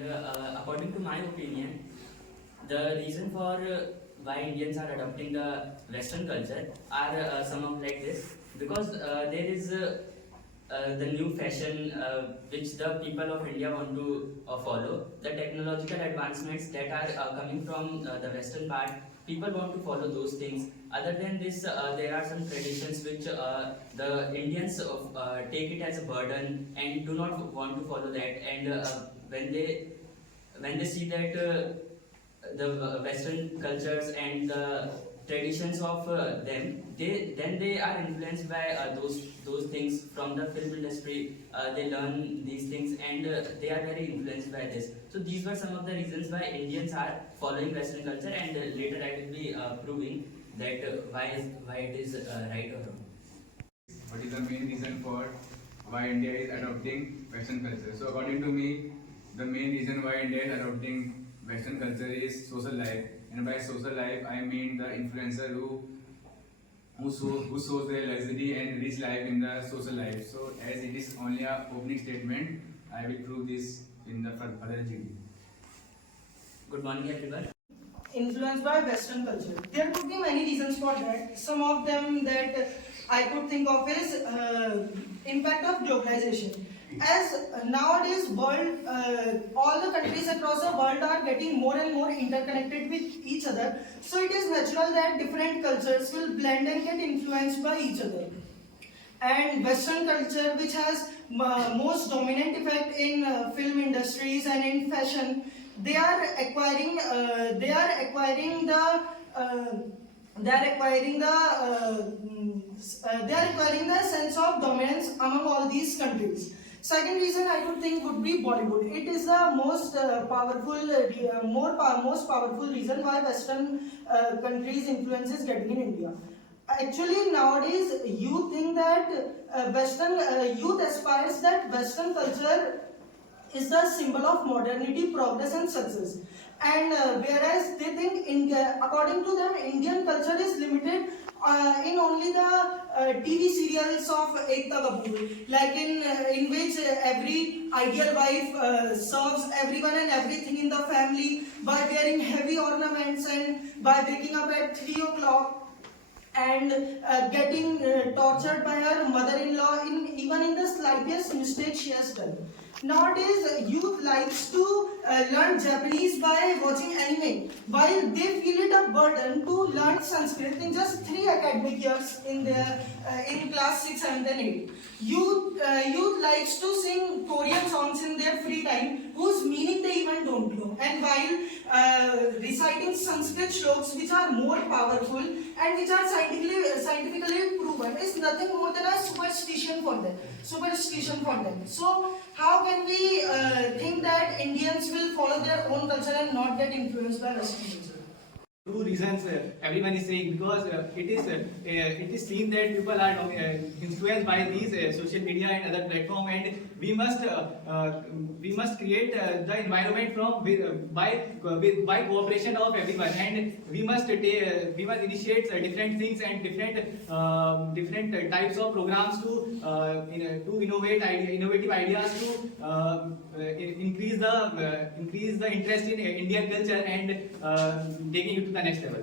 According to my opinion, the reason for why Indians are adopting the Western culture are some of like this, because there is the new fashion which the people of India want to follow, the technological advancements that are coming from the Western part. People want to follow those things. Other than this, there are some traditions which the Indians take it as a burden and do not want to follow that. And when they see that the Western cultures and the traditions of them, they are influenced by those things from the film industry. They learn these things and they are very influenced by this. So these were some of the reasons why Indians are following Western culture, and later I will be proving that why it is right or wrong. What is the main reason for why India is adopting Western culture? So according to me, the main reason why India is adopting Western culture is social life, and by social life I mean the influencer who shows their luxury and rich life in the social life. So as it is only a opening statement, I will prove this in the further GD. Good morning, everyone. Influenced by Western culture. There could be many reasons for that. Some of them that I could think of is impact of globalization. As nowadays world, all the countries across the world are getting more and more interconnected with each other. So it is natural that different cultures will blend and get influenced by each other. And Western culture, which has most dominant effect in film industries and in fashion, they are acquiring the sense of dominance among all these countries. Second reason I would think would be Bollywood. It is the most most powerful reason why Western countries' influence is getting in India. Actually, nowadays youth think that youth aspires that Western culture is the symbol of modernity, progress, and success. And whereas they think India, according to them, Indian culture is limited in only the TV serials of Ekta Kapoor, like in which every ideal wife serves everyone and everything in the family by wearing heavy ornaments and by waking up at 3 o'clock and getting tortured by her mother-in-law even in the slightest mistake she has done. Nowadays, youth likes to learn Japanese by watching anime, while they feel it a burden to learn Sanskrit in just 3 academic years in their in class 6, 7, and 8. Youth likes to sing Korean songs in their free time, whose meaning they even don't know. And while reciting Sanskrit shlokas, which are more powerful and which are scientifically proven, is nothing more than a superstition for them. So how can we think that Indians will follow their own culture and not get influenced by Western culture? Two reasons everyone is saying, because it is seen that people are influenced by these social media and other platform, and we must create the environment from by cooperation of everyone, and we must initiate different things and different types of programs to innovative ideas to increase the interest in Indian culture and taking it to the next level.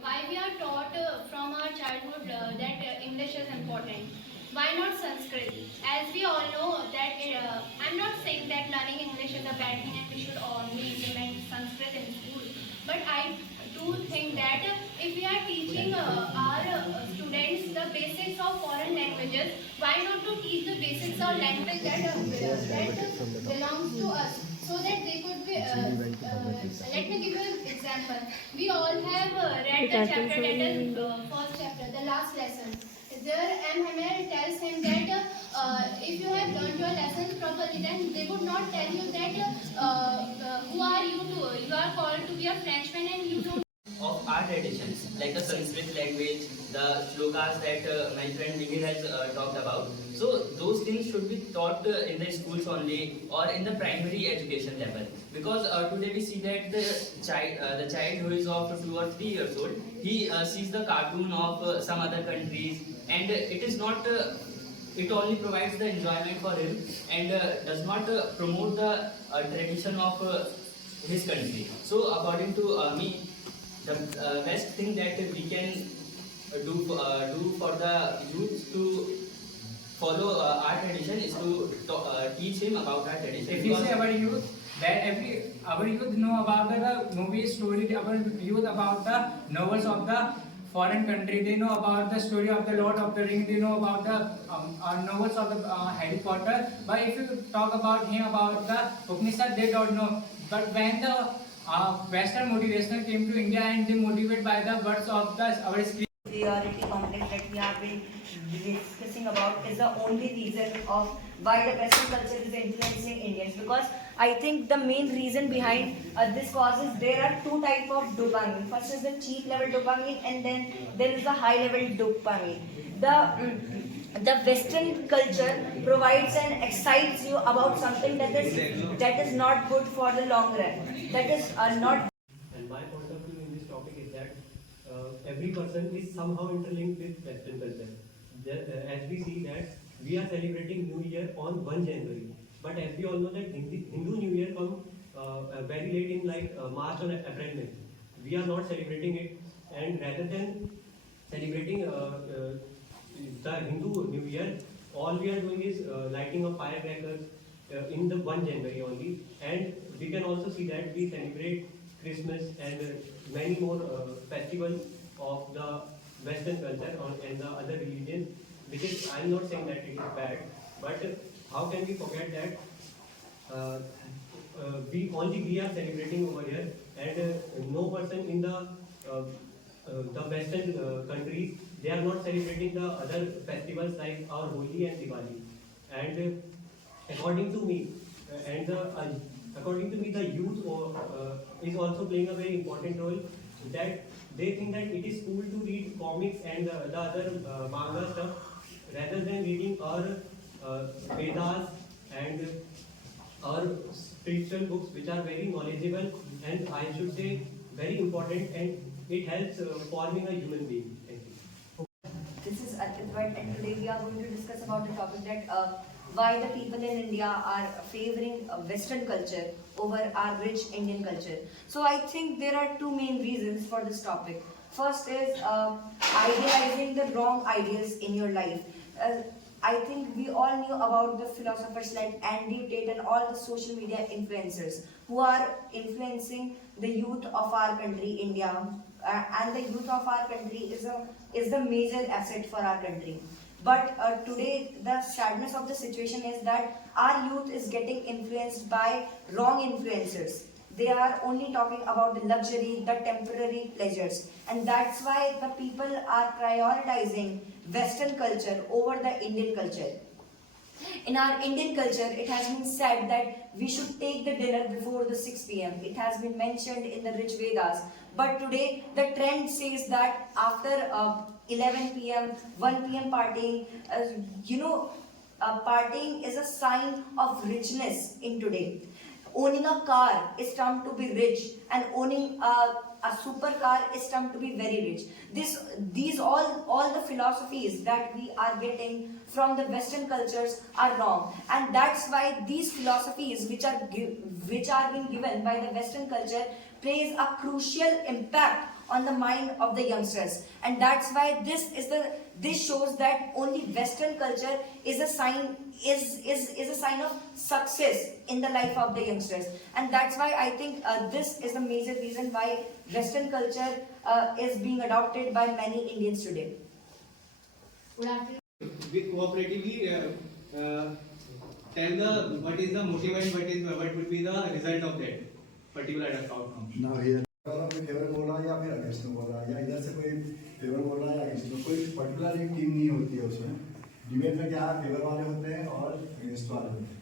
Why we are taught from our childhood that English is important? Why not Sanskrit? As we all know that I'm not saying that learning English is a bad thing and we should only implement Sanskrit in school. But I do think that if we are teaching our students the basics of foreign languages, why not to teach the basics of language that belongs to us, so that they could be. Let me give you an example. We all have read the chapter, that is first chapter, the last lesson. There M. Hammer tells him that if you have learned your lessons properly, then they would not tell you that who are you to, you are called to be a Frenchman and you don't. Of our traditions, like the Sanskrit language, the shlokas that my friend Nihir has talked about. So those things should be taught in the schools only, or in the primary education level. Because today we see that the child who is of 2 or 3 years old, he sees the cartoon of some other countries, and it is not it only provides the enjoyment for him and does not promote the tradition of his country. So according to me, the best thing that we can do for the youth to follow our tradition is to teach him about our tradition. If you say our youth, that our youth know about the movie story, our youth about the novels of the foreign country, they know about the story of the Lord of the Ring, they know about the novels of the Harry Potter. But if you talk about him about the Upanishad, they don't know. But when the Western motivational came to India and they motivated by the words of the our inferiority complex that we have been discussing about is the only reason of why the Western culture is influencing Indians. Because I think the main reason behind this cause is there are two types of dopamine. First is the cheap level dopamine, and then there is the high level dopamine. The Western culture provides and excites you about something that is not good for the long run. That is not. And my point of view in this topic is that every person is somehow interlinked with Western culture. As we see that we are celebrating New Year on 1 January, but as we all know that Hindu New Year comes very late in like March or April, May. We are not celebrating it, and rather than celebrating the Hindu New Year, all we are doing is lighting of firecrackers in the 1 January only. And we can also see that we celebrate Christmas and many more festivals of the Western culture and the other religions, which is, I am not saying that it is bad, but how can we forget that we are celebrating over here, and no person in the Western countries, they are not celebrating the other festivals like our Holi and Diwali. And according to me, the youth is also playing a very important role. That they think that it is cool to read comics and the other manga stuff rather than reading our Vedas and our spiritual books, which are very knowledgeable and I should say very important, and it helps forming a human being. Thank you. This is Arpit Bhatt, and today we are going to discuss about the topic that why the people in India are favoring Western culture over our rich Indian culture. So I think there are two main reasons for this topic. First is idealizing the wrong ideals in your life. I think we all knew about the philosophers like Andy Tate and all the social media influencers who are influencing the youth of our country, India, and the youth of our country is the major asset for our country. But today, the sadness of the situation is that our youth is getting influenced by wrong influencers. They are only talking about the luxury, the temporary pleasures. And that's why the people are prioritizing Western culture over the Indian culture. In our Indian culture, it has been said that we should take the dinner before the 6 p.m. It has been mentioned in the rich Vedas. But today, the trend says that after 11 p.m., 1 p.m. partying, partying is a sign of richness in today. Owning a car is termed to be rich, and owning a supercar is termed to be very rich. These all the philosophies that we are getting from the Western cultures are wrong, and that's why these philosophies which are being given by the Western culture plays a crucial impact on the mind of the youngsters. And that's why this shows that only Western culture is a sign of success in the life of the youngsters. And that's why I think this is a major reason why Western culture is being adopted by many Indians today. Good afternoon. We cooperatively tell what is the motive and what would be the result of that particular outcome. Now here कोई favour बोल रहा है या फिर against बोल रहा है या इधर से कोई फेवर बोल रहा है या अगेंस्ट, कोई पर्टिकुलर एक टीम नहीं होती है उसमें। डिबेट में क्या है, फेवर वाले होते हैं और अगेंस्ट वाले होते हैं,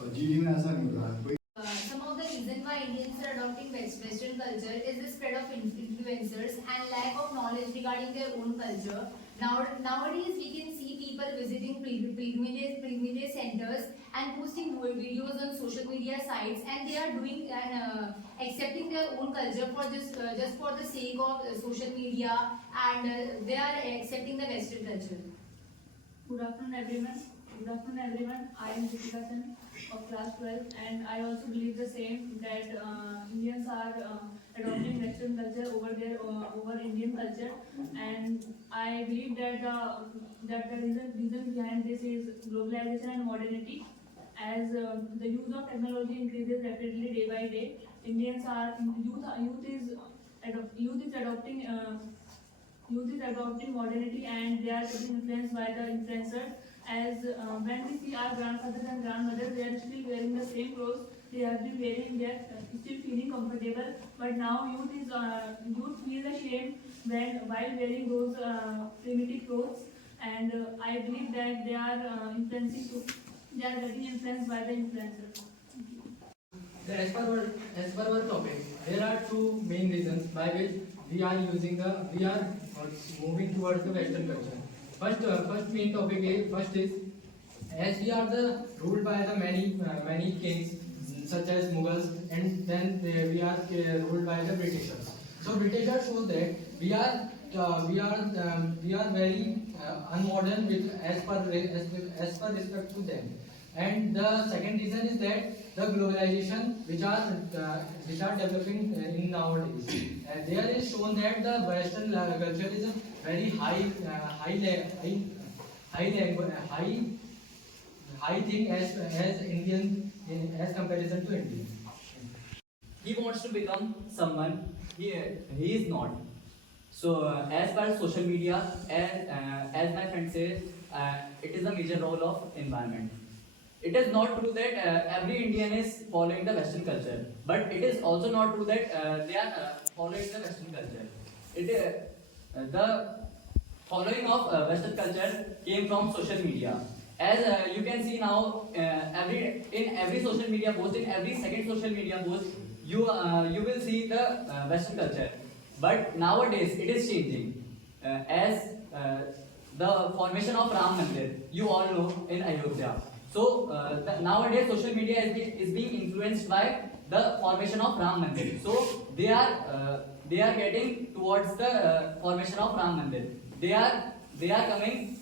और जीडी में ऐसा नहीं होता है। Some of the reason why Indians are adopting Western culture is the spread of influencers and lack of knowledge regarding their own culture. Nowadays, we can see people visiting pilgrimage centers and posting videos on social media sites, and they are doing and accepting their own culture for just for the sake of social media, and they are accepting the Western culture. Good afternoon, everyone. Good afternoon, everyone. I am Deepika Sen of class 12, and I also believe the same that Indians are adopting Western culture over Indian culture, and I believe that the reason behind this is globalization and modernity. As the use of technology increases rapidly day by day, Indians are youth is adopting. Youth is adopting modernity and they are getting influenced by the influencers. As when we see our grandfathers and grandmothers, they are still wearing the same clothes they have been wearing. They are still feeling comfortable. But now youth feels ashamed while wearing those primitive clothes. And I believe that they are they are getting influenced by the influencers. As per our topic, there are two main reasons by which we are moving towards the Western culture. First main topic is as we are ruled by the many kings such as Mughals, and then we are ruled by the Britishers. So Britishers show that we are very unmodern as per respect to them. And the second reason is that the globalization which are developing in nowadays. There is shown that the Western culture is a very high thing as Indian as comparison to Indian. He wants to become someone he is not. So as per social media, as my friend says, it is a major role of environment. It is not true that every Indian is following the Western culture, but it is also not true that they are following the Western culture. The following of Western culture came from social media. As you can see now, in every social media post, in every second social media post, you will see the Western culture. But nowadays it is changing. As the formation of Ram Mandir, you all know, in Ayodhya. So nowadays social media is being influenced by the formation of Ram Mandir. So they are getting towards the formation of Ram Mandir. They are coming.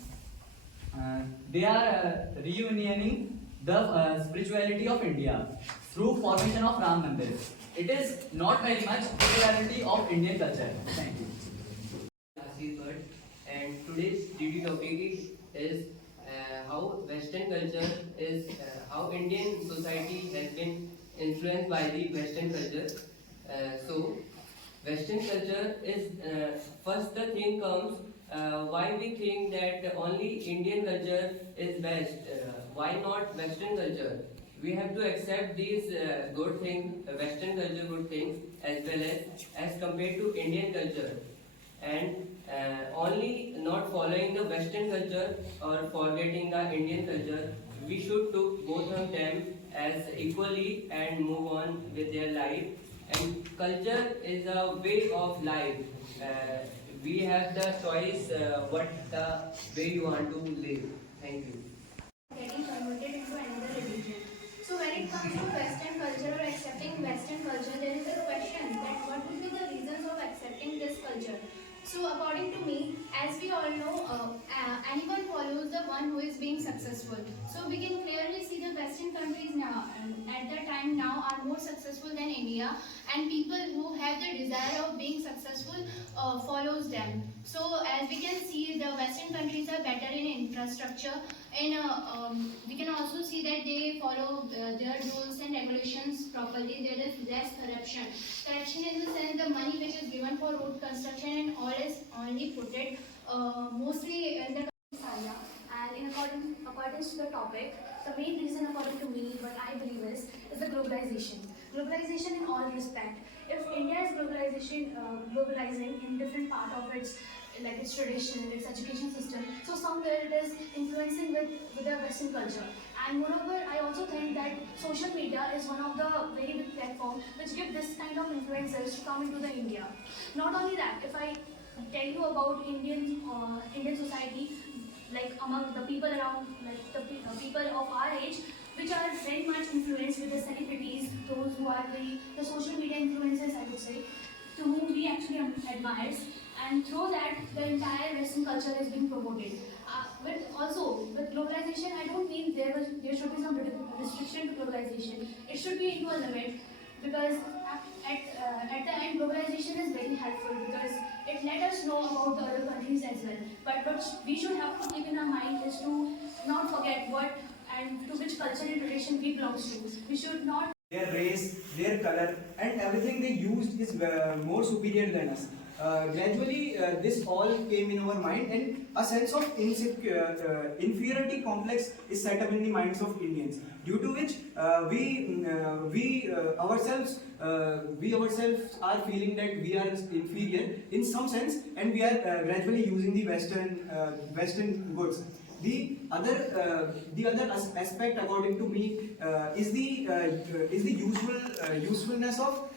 They are reunioning the spirituality of India through formation of Ram Mandir. It is not very much popularity of Indian culture. Thank you. Ashish Bhatt, and today's DD topic is how Western culture is, how Indian society has been influenced by the Western culture. So, Western culture is, first the thing comes, why we think that only Indian culture is best, why not Western culture? We have to accept these good things, Western culture good things, as well as compared to Indian culture. And only not following the Western culture or forgetting the Indian culture, we should take both of them as equally and move on with their life. And culture is a way of life. We have the choice what the way you want to live. Thank you. Getting converted into another religion. So when it comes to Western culture or accepting Western culture, there is a question that what will be the reasons of accepting this culture? So according to me, as we all know, anyone follows the one who is being successful. So we can clearly see the Western countries now, at the time now, are more successful than India, and people who have the desire of being successful follows them. So as we can see, the Western countries are better in infrastructure. We can also see that they follow their rules and regulations properly. There is less corruption. Corruption in the sense the money which is given for road construction and all is only put it mostly in the Salia, and in accordance to the topic, the main reason according to me, what I believe is the globalization. Globalization in all respect. If India is globalizing in different part of its tradition, its education system, so somewhere it is influencing with the Western culture. And moreover, I also think that social media is one of the very big platforms which give this kind of influencers to come into the India. Not only that, if I tell you about Indian society, like among the people around, like the people of our age, which are very much influenced with the celebrities, those who are the social media influencers, I would say, to whom we actually admire, and through that the entire Western culture is being promoted. But also some restriction to globalization. It should be into a limit, because at the end, globalization is very helpful because it let us know about the other countries as well. But what we should have to keep in our mind is to not forget what and to which culture and tradition we belong to. We should not. Their race, their color, and everything they used is more superior than us. Gradually, this all came in our mind, and a sense of inferiority complex is set up in the minds of Indians, due to which we ourselves are feeling that we are inferior in some sense, and we are gradually using the Western goods. The other aspect, according to me, is the usefulness of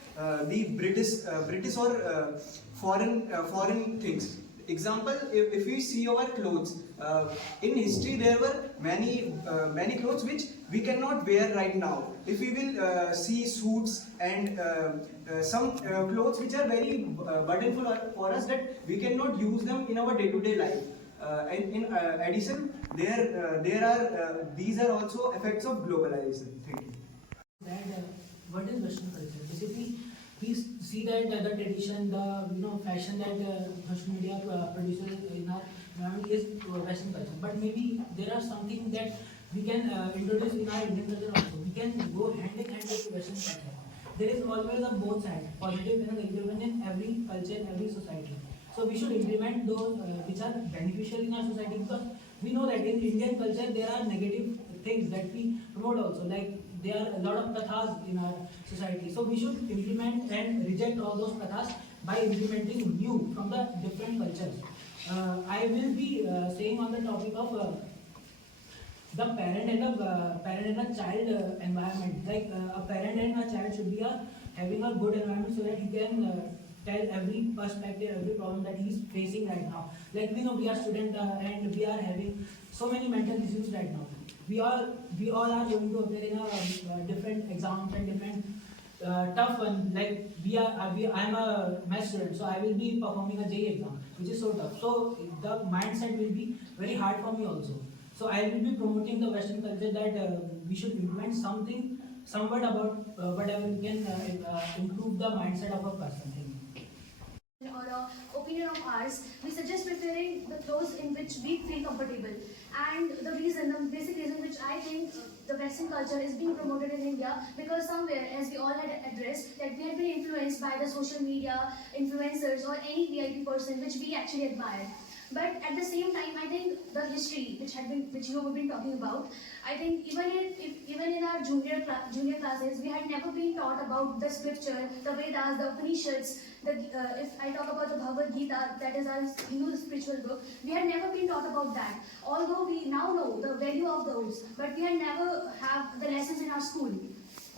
the British or foreign things. Example, if we see our clothes, in history there were many clothes which we cannot wear right now. If we will see suits and some clothes which are very burdenful for us, that we cannot use them in our day-to-day life. And in addition, these are also effects of globalization. Thank you. What is Western culture? Basically, we see that the tradition, the fashion that social media produces in our environment is Western culture. But maybe there are something that we can introduce in our Indian culture also. We can go hand in hand with Western culture. There is always a both sides, positive and negative in every culture, every society. So we should implement those which are beneficial in our society, because we know that in Indian culture there are negative things that we promote also, like there are a lot of pathas in our society. So we should implement and reject all those pathas by implementing new from the different cultures. I will be saying on the topic of the parent and a child environment. Like a parent and a child should be having a good environment so that he can tell every perspective, every problem that he is facing right now. Like we know we are students and we are having so many mental issues right now. We all are going to appear in a different exams and different tough one. Like I'm a math student, so I will be performing a JEE exam, which is so tough. So the mindset will be very hard for me also. So I will be promoting the Western culture that we should implement somewhat about whatever we can improve the mindset of a person. Or opinion of ours, we suggest preferring the clothes in which we feel comfortable. And the basic reason which I think the Western culture is being promoted in India, because somewhere, as we all had addressed, that we have been influenced by the social media, influencers, or any VIP person which we actually admire. But at the same time, I think the history which you have been talking about, I think even in our junior classes, we had never been taught about the scripture, the Vedas, the Upanishads. If I talk about the Bhagavad Gita, that is our Hindu spiritual book, we had never been taught about that. Although we now know the value of those, but we had never have the lessons in our school.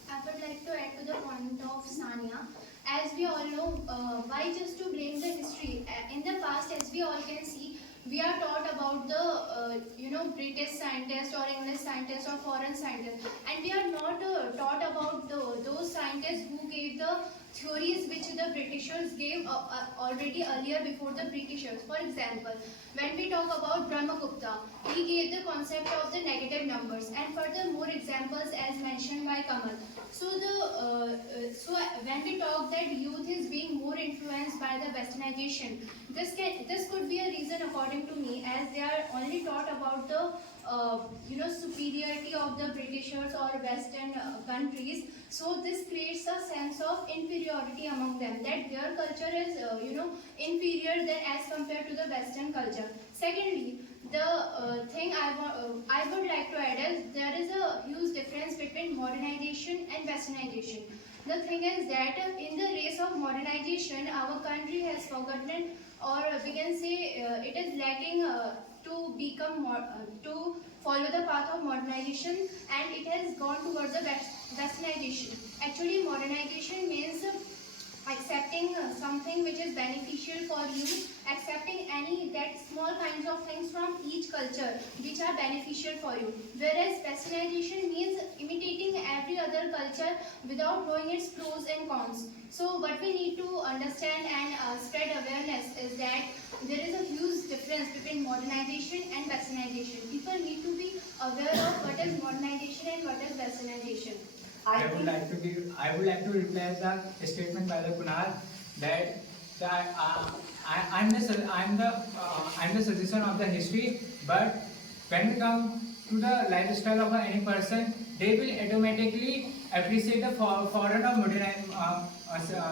I would like to add to the point of Sania. As we all know, why just to blame the history? In the past, as we all can see, we are taught about the British scientists or English scientists or foreign scientists, and we are not taught about those scientists who gave the theories which the Britishers gave already earlier before the Britishers. For example, when we talk about Brahmagupta, he gave the concept of the negative numbers, and further more examples as mentioned by Kamal. So when we talk that youth is being more influenced by the westernization, this could be a reason according to me, as they are only taught about the superiority of the Britishers or Western countries. So this creates a sense of inferiority among them, that their culture is inferior than as compared to the Western culture. Secondly, the thing I would like to add is there is a huge difference between modernization and westernization. The thing is that in the race of modernization, our country has forgotten, or we can say it is lacking to follow the path of modernization, and it has gone towards the westernization. Actually, modernization means accepting something which is beneficial for you, accepting any that small kinds of things from each culture which are beneficial for you. Whereas westernization means imitating every other culture without knowing its pros and cons. So what we need to understand and spread awareness is that there is a huge difference between modernization and westernization. People need to be aware of what is modernization and what is westernization. I would like to reply the statement by the Kunal that I'm the suggestion of the history, but when we come to the lifestyle of any person, they will automatically appreciate the foreign or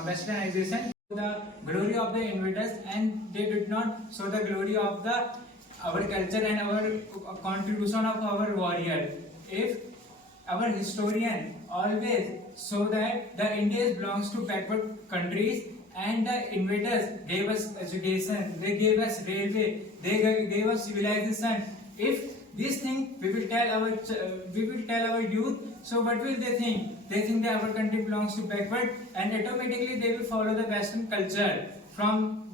westernization, the glory of the invaders, and they did not show the glory of our culture and our contribution of our warrior. If our historian always show that the India belongs to backward countries and the invaders gave us education, they gave us railway, they gave us civilization. If this thing we will tell our youth, so what will they think? They think that our country belongs to backward, and automatically they will follow the Western culture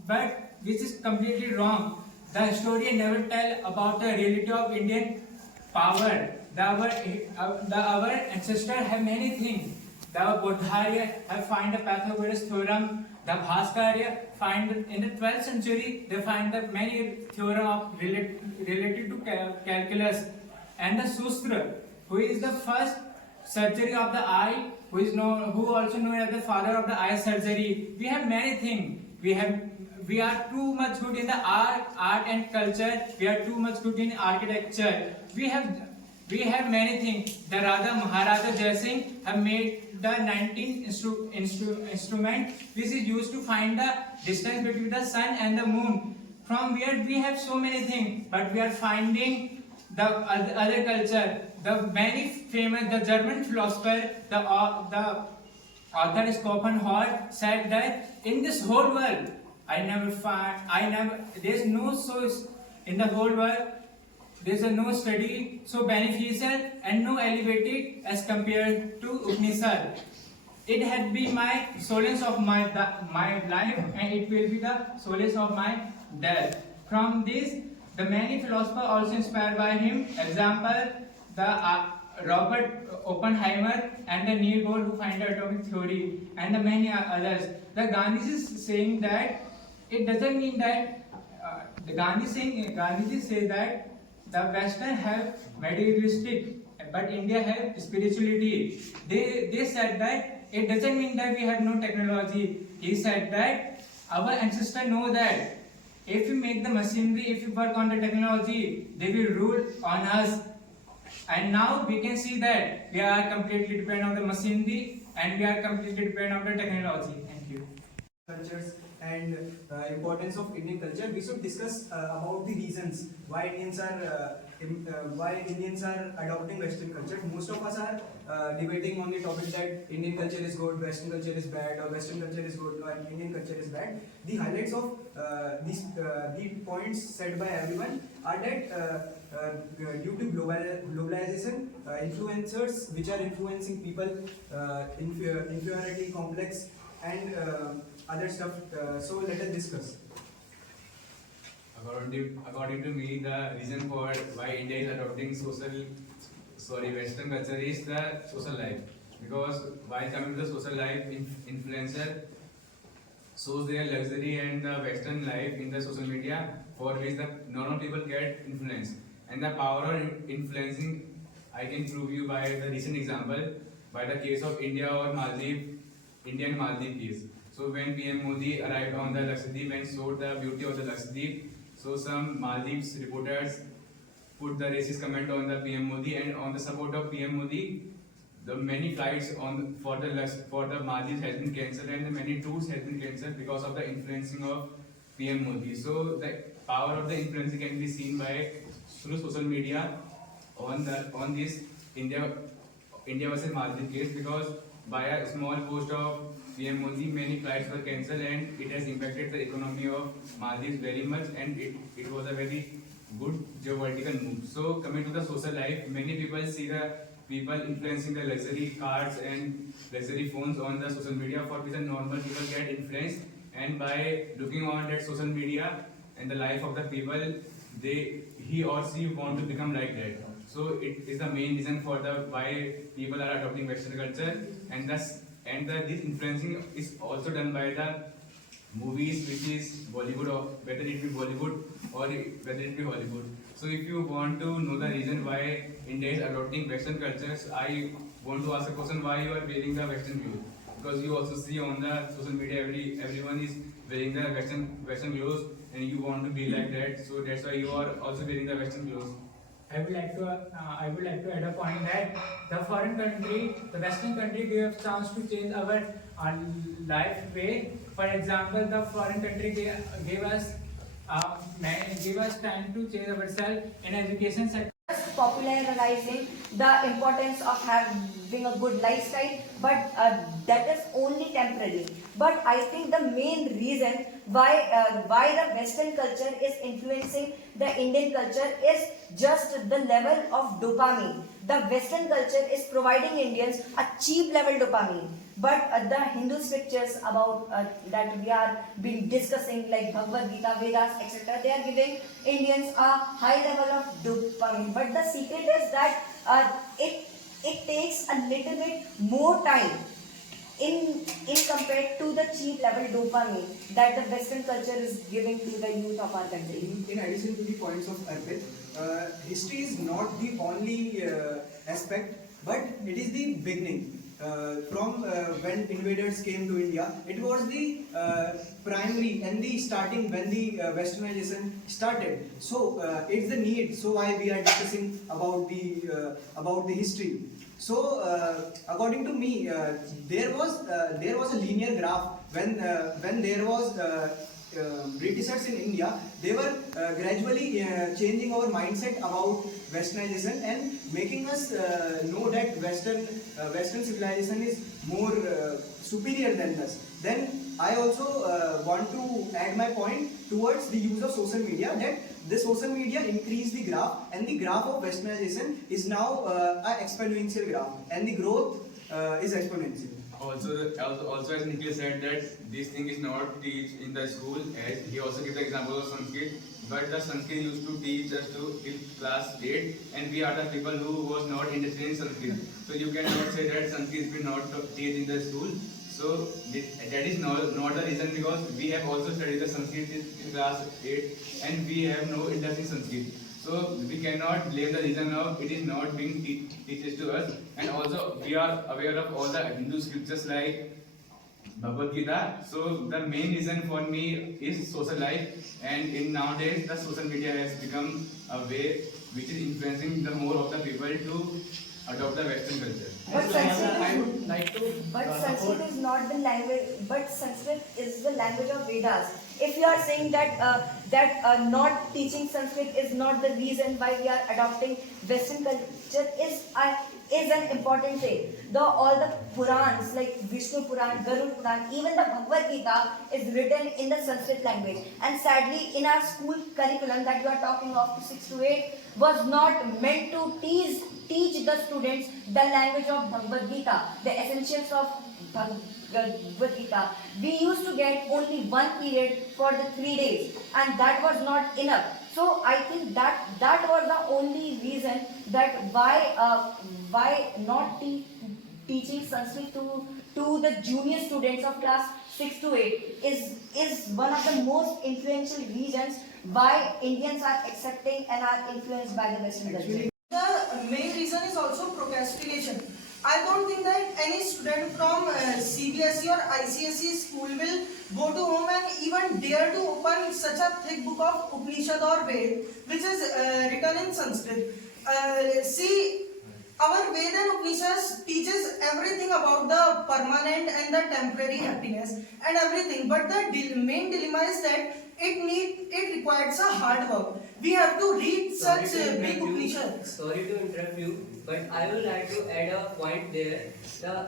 but which is completely wrong. The historian never tell about the reality of Indian power. Our ancestors have many things. The Bodharya have find the Pythagoras theorem. The Bhaskarya find in the 12th century they find the many theorem related to calculus. And the Sustra, who is the first surgery of the eye, who also known as the father of the eye surgery. We have many things. We are too much good in the art and culture. We are too much good in architecture. We have many things. The Maharaja Jai Singh have made the 19 instrument which is used to find the distance between the sun and the moon. From where we have so many things, but we are finding the other culture. The many famous, the German philosopher, the author Schopenhauer said that in this whole world, there's no source in the whole world. There's no study so beneficial and no elevated as compared to Upanishad. It had been my solace of my life, and it will be the solace of my death. From this, the many philosophers also inspired by him. Example, the Robert Oppenheimer and the Neil Bohr who find the atomic theory, and the many others. The Gandhi is saying that it doesn't mean that Gandhiji say that the Western have materialistic, but India have spirituality. They said that it doesn't mean that we have no technology. He said that our ancestors know that if we make the machinery, if we work on the technology, they will rule on us. And now we can see that we are completely dependent on the machinery and we are completely dependent on the technology. Thank you. Cultures and importance of Indian culture, we should discuss about the reasons why Indians are adopting Western culture. Most of us are debating on the topic that Indian culture is good, Western culture is bad, or Western culture is good, or Indian culture is bad. The highlights of the points said by everyone are that due to globalization, influencers which are influencing people, inferiority complex, and other stuff. So let us discuss. According to me, the reason for why India is adopting Western culture is the social life. Because while coming to the social life, influencer shows their luxury and the Western life in the social media, for which the normal people get influenced. And the power of influencing, I can prove you by the recent example, by the case of India or Indian Maldives case. So when PM Modi arrived on the Lakshadweep and showed the beauty of the Lakshadweep, so some Maldives reporters put the racist comment on the PM Modi, and on the support of PM Modi, the many flights for the Maldives has been cancelled and the many tours has been cancelled because of the influencing of PM Modi. So the power of the influencing can be seen through social media on this India versus Maldives case, because by a small post of PM Modi, many flights were cancelled and it has impacted the economy of Maldives very much, and it was a very good geopolitical move. So coming to the social life, many people see the people influencing the luxury cars and luxury phones on the social media, for which the normal people get influenced, and by looking on that social media and the life of the people, he or she want to become like that. So it is the main reason for the why people are adopting Western culture, and this influencing is also done by the movies, which is Bollywood, or whether it be Bollywood or whether it be Hollywood. So if you want to know the reason why India is adopting Western cultures, I want to ask a question: why you are wearing the Western clothes? Because you also see on the social media everyone is wearing the Western clothes, and you want to be like that. So that's why you are also wearing the Western clothes. I would like to add a point that the foreign country, the Western country, gave chance to change our life way. For example, the foreign country gave us time to change ourselves in education sector. Popularizing the importance of having a good lifestyle, but that is only temporary. But I think the main reason why the Western culture is influencing the Indian culture is just the level of dopamine. The Western culture is providing Indians a cheap level dopamine, but the Hindu scriptures about that we are been discussing, like Bhagavad Gita, Vedas, etc., they are giving Indians a high level of dopamine. But the secret is that it takes a little bit more time in compared to the cheap level dopamine that the Western culture is giving to the youth of our country. In addition to the points of Arpit, history is not the only aspect, but it is the beginning. From when invaders came to India, it was the primary and the starting when the westernization started. So it's the need. So why we are discussing about the history. So according to me, there was a linear graph when there was Britishers in India. They were gradually changing our mindset about westernization and making us know that Western civilization is more superior than us. Then I also want to add my point towards the use of social media, that the social media increased the graph, and the graph of westernization is now an exponential graph, and the growth is exponential. Also, as Nikhil said, that this thing is not teach in the school. As he also gave the example of Sanskrit, but the Sanskrit used to teach us to till class 8, and we are the people who was not interested in Sanskrit. So you cannot say that Sanskrit will not teach in the school. So that is not the reason, because we have also studied the Sanskrit in class 8, and we have no interest in Sanskrit. So we cannot blame the reason of it is not being teaches to us. And also we are aware of all the Hindu scriptures like Bhagavad Gita. So the main reason for me is social life, and in nowadays the social media has become a way which is influencing the more of the people to adopt the Western culture. But Sanskrit is not the language. But Sanskrit is the language of Vedas. If you are saying that not teaching Sanskrit is not the reason why we are adopting Western culture, is an important thing. All the Purans like Vishnu Puran, Garuda Puran, even the Bhagavad Gita is written in the Sanskrit language. And sadly, in our school curriculum that you are talking of 6 to 8 was not meant to teach the students the language of Bhagavad Gita, the essentials of Bhagavad Gita. We used to get only one period for the 3 days, and that was not enough. So I think that was the only reason that why not teaching Sanskrit to the junior students of class 6 to 8 is one of the most influential reasons why Indians are accepting and are influenced by the Western culture. The main reason is also procrastination. I don't think that any student from CBSE or ICSE school will go to home and even dare to open such a thick book of Upanishad or Ved, which is written in Sanskrit. See, our Ved and Upanishads teaches everything about the permanent and the temporary happiness and everything. But the main dilemma is that it requires a hard work. We have to read such big Upanishads. Sorry to interrupt you, but I would like to add a point there. The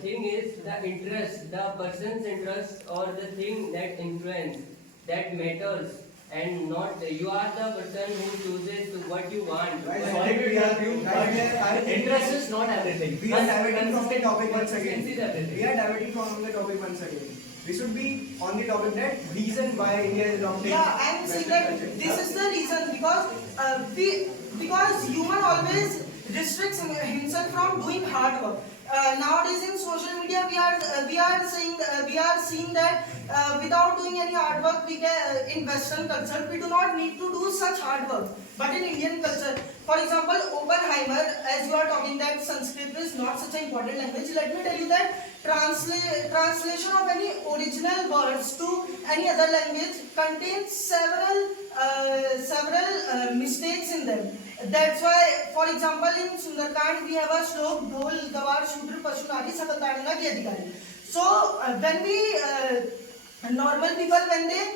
thing is the interest, the person's interest or the thing that influence, that matters. and not you are the person who chooses what you want. Sorry to interrupt you, guys. Interest is not everything. We are diverting from the topic once Consistency is again. everything. We are diverting from the topic once again. We should be on the topic that reason why India is adopting. Yeah, I'm saying that this is the reason because human always restricts himself from doing hard work. Nowadays in social media we are seeing that without doing any hard work we can in Western culture we do not need to do such hard work. But in Indian culture, for example, Oppenheimer, as you are talking that Sanskrit is not such an important language, let me tell you that translation of any original words to any other language contains several mistakes in them. That's why, for example, in Sundarkand we have a slok Dhol Gawar Shudra Pashu Nari Sakal Taranga Ki Adhikari. So when we normal people, when they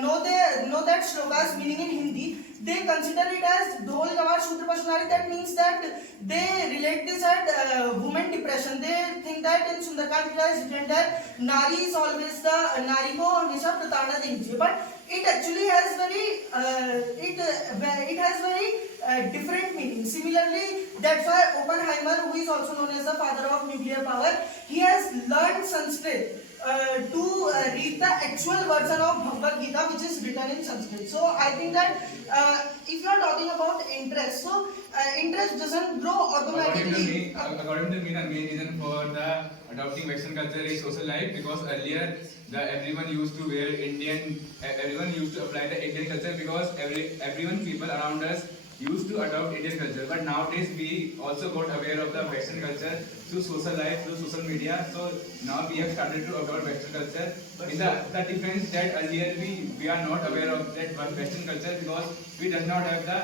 know that shlokas meaning in Hindi, they consider it as Dhol Gawar Shudra Pashu Nari. That means that they relate this at women depression. They think that in Sundarkand it has written that Nari is always the Nari ko hamesha pratarna deni chahiye. But it actually has very different meaning. Similarly, that's why Oppenheimer, who is also known as the father of nuclear power, he has learned Sanskrit to read the actual version of Bhagavad Gita, which is written in Sanskrit. So I think that if you are talking about interest, so interest doesn't grow automatically. According to me, the main reason for the adopting Western culture is social life, because earlier everyone used to apply the Indian culture, because everyone people around us used to adopt Indian culture. But nowadays we also got aware of the Western culture through social life, through social media. So now we have started to adopt Western culture. In the difference that earlier we are not aware of that Western culture, because we does not have the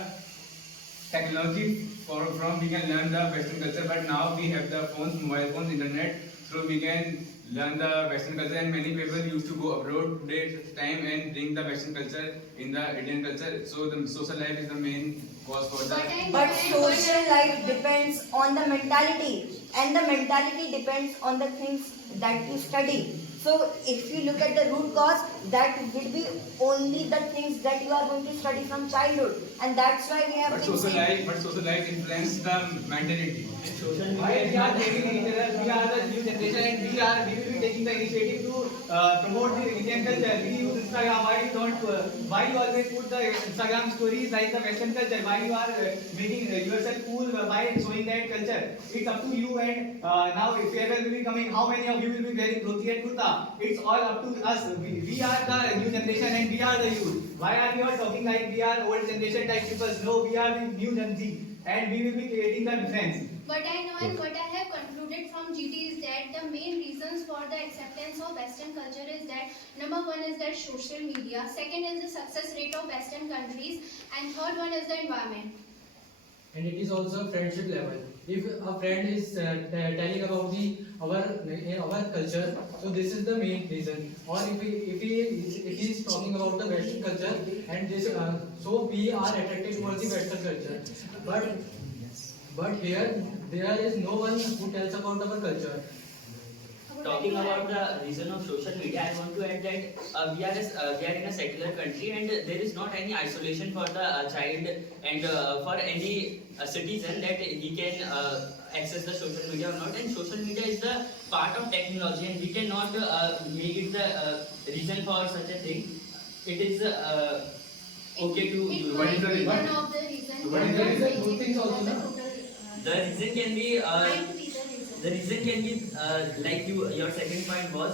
technology from we can learn the Western culture. But now we have the phones, mobile phones, internet, so we can learn the Western culture. And many people used to go abroad today's time and bring the Western culture in the Indian culture. So the social life is the main cause for that. But social life depends on the mentality, and the mentality depends on the things that you study. So if you look at the root cause, that will be only the things that you are going to study from childhood, and that's why we have. But social life influences the mentality. Why we are taking we are the new generation, and we will be taking the initiative to promote the Indian culture. We use Instagram. Why you always put the Instagram stories like the Western culture? Why you are making yourself cool by showing that culture? It's up to you. And now if farewell will be coming, how many of you will be wearing dhoti and kurta? It's all up to us. We are the new generation and we are the youth. Why are we all talking like we are old generation type people? No, we are the new Gen Z, and we will be creating the difference. What I know and what I have concluded from GT is that the main reasons for the acceptance of Western culture is that number one is that social media, second is the success rate of Western countries, and third one is the environment. And it is also friendship level. If a friend is telling about our culture, so this is the main reason. Or if he is talking about the Western culture, and this so we are attracted towards the Western culture. But here there is no one who tells about our culture. Talking about the reason of social media, I want to add that we are in a secular country, and there is not any isolation for the child and for any citizen that he can access the social media or not. And social media is the part of technology, and we cannot make it the reason for such a thing. It is okay to use. One of the reasons. Good things also, no? The reason can be. The reason can be like your second point was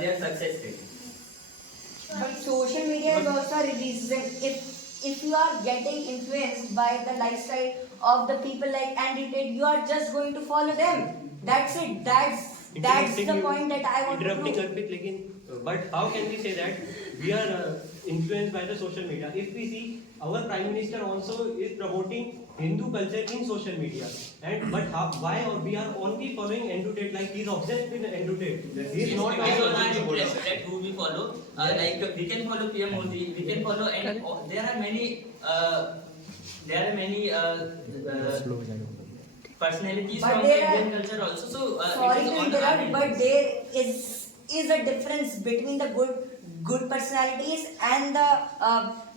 their success rate. But social media is also a reason. If you are getting influenced by the lifestyle of the people like Andy Tate, you are just going to follow them. That's it. That's the point that I want to prove. But how can we say that we are influenced by the social media? If we see our Prime Minister also is promoting Hindu culture in social media, why we are only following Andrew Tate, like he's obsessed with Andrew Tate. He's not interested that who we follow. Like we can follow PM Modi, we can follow, and there are many personalities But from there Indian culture also. So sorry it is to on interrupt, our but there is a difference between the good personalities and the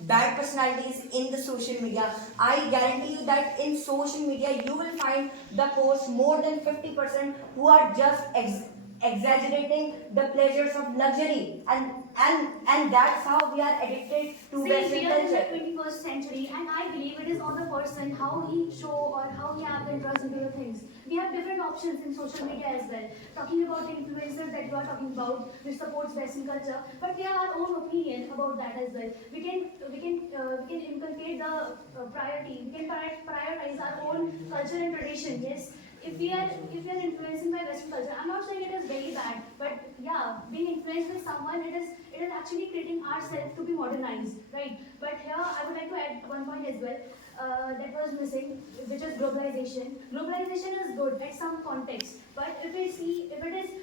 bad personalities in the social media. I guarantee you that in social media you will find the posts more than 50% who are just exaggerating the pleasures of luxury, and that's how we are addicted to See, Western we are in the culture. 21st century, and I believe it is on the person how he show or how he have the interest into the things. We have different options in social media as well. Talking about the influencers that you are talking about, which supports Western culture, but we have our own opinion about that as well. We can inculcate the priority. We can prioritize our own culture and tradition. Yes. If we are influencing by Western culture, I'm not saying it is very bad, but yeah, being influenced by someone, it is actually creating ourselves to be modernized, right? But here I would like to add one point as well that was missing, which is globalization. Globalization is good at some context, but if it is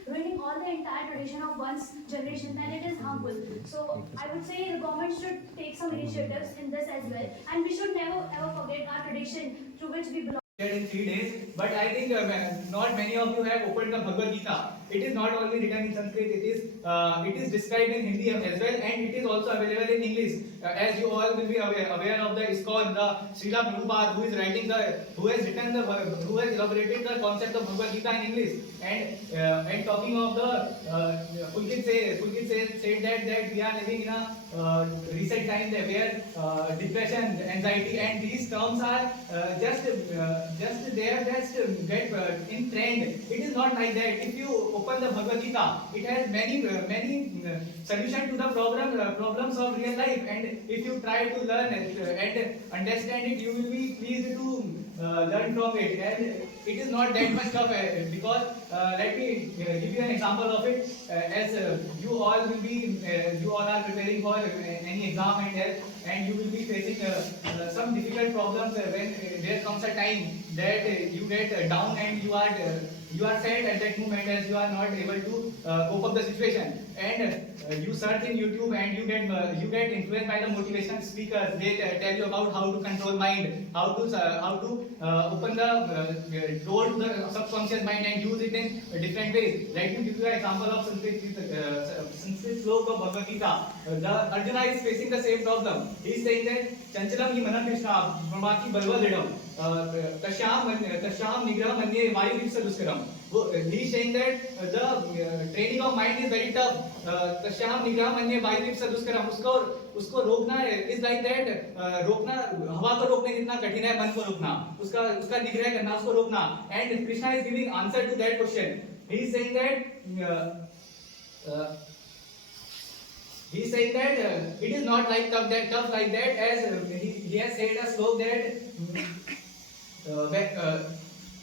ruining all the entire tradition of one's generation, then it is harmful. So I would say the government should take some initiatives in this as well, and we should never ever forget our tradition to which we belong. In 3 days, but I think not many of you have opened the Bhagavad Gita. It is not only written in Sanskrit, it is described in Hindi as well, and it is also available in English. As you all will be aware of the ISKCON, the Srila Prabhupada, who has elaborated the concept of Bhagavad Gita in English. And talking of the Pulkit said that we are living in a recent time where depression, anxiety, and these terms are just get in trend. It is not like that. If you open the Bhagavad Gita, it has many solutions to the problems of real life. And if you try to learn and understand it, you will be pleased to learn from it. And it is not that much tough because let me give you an example of it. As you all are preparing for any exam and you will be facing some difficult problems when there comes a time that you get down and you are sad at that moment as you are not able to cope up the situation, and you search in YouTube and you get influenced by the motivation speakers. They tell you about how to control mind, how to open the door to the subconscious mind and use it in different ways. Let me give you an example of Sanskrit slok of Bhagavad Gita. The Arjuna is facing the same problem. He is saying that Chanchalam hi mana Krishna brahmaki balva lidam Tashyam nigraha manye vayu vipsa duskaram. He is saying that the training of mind is very tough. Tashyam nigraha manye vayu vipsa duskaram. उसको रोकना is like that. रोकना हवा को रोकने जितना कठिन है मन को रोकना. उसका निग्रह करना, उसको रोकना. And Krishna is giving answer to that question. He is saying that it is not like tough like that, as he has said a slok that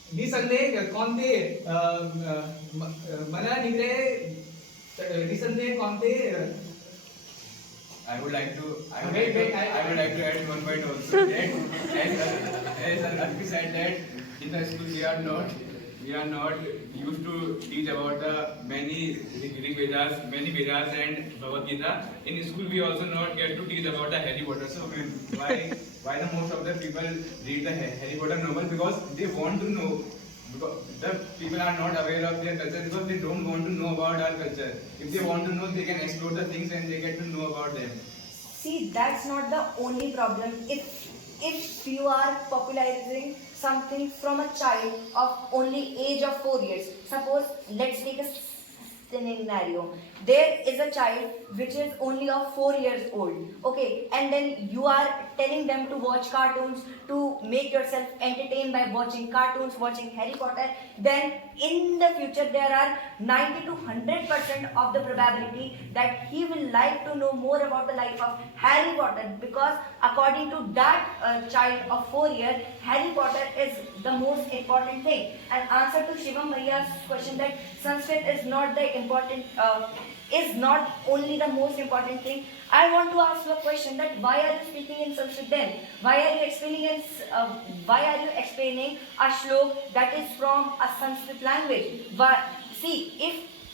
निसंदेह कौनते मना निग्रह निसंदेह कौनते. I would like to add one point also that as Arpi said that in the school we are not used to teach about the many Vedas and Bhagavad Gita. In school we also not get to teach about the Harry Potter. So why the most of the people read the Harry Potter novel? Because they want to know. Because the people are not aware of their culture because they don't want to know about our culture. If they want to know, they can explore the things and they get to know about them. See, that's not the only problem. If you are popularizing something from a child of only age of 4 years, suppose let's take a scenario. There is a child which is only of 4 years old, okay, and then you are telling them to watch cartoons, to make yourself entertained by watching cartoons, watching Harry Potter. Then in the future there are 90 to 100% of the probability that he will like to know more about the life of Harry Potter, because according to that child of 4 years, Harry Potter is the most important thing. And answer to Shivam Bhaiya's question that Sanskrit is not the important is not only the most important thing. I want to ask you a question that why are you speaking in Sanskrit then? Why are you explaining a shlok that is from a Sanskrit language? See,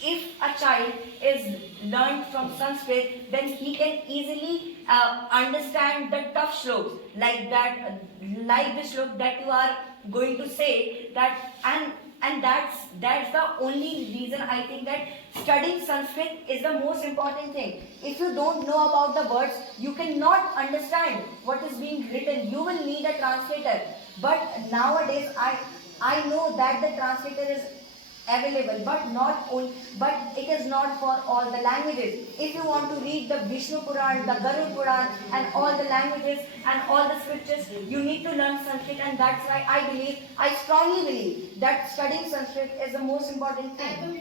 if a child is learned from Sanskrit, then he can easily understand the tough shloks like that, like the shlok that you are going to say that, and that's the only reason I think that studying Sanskrit is the most important thing. If you don't know about the words, you cannot understand what is being written. You will need a translator. But nowadays, I know that the translator is available, but it is not for all the languages. If you want to read the Vishnu Puran, the Garud Puran, and all the languages and all the scriptures, you need to learn Sanskrit, and that's why I strongly believe that studying Sanskrit is the most important thing.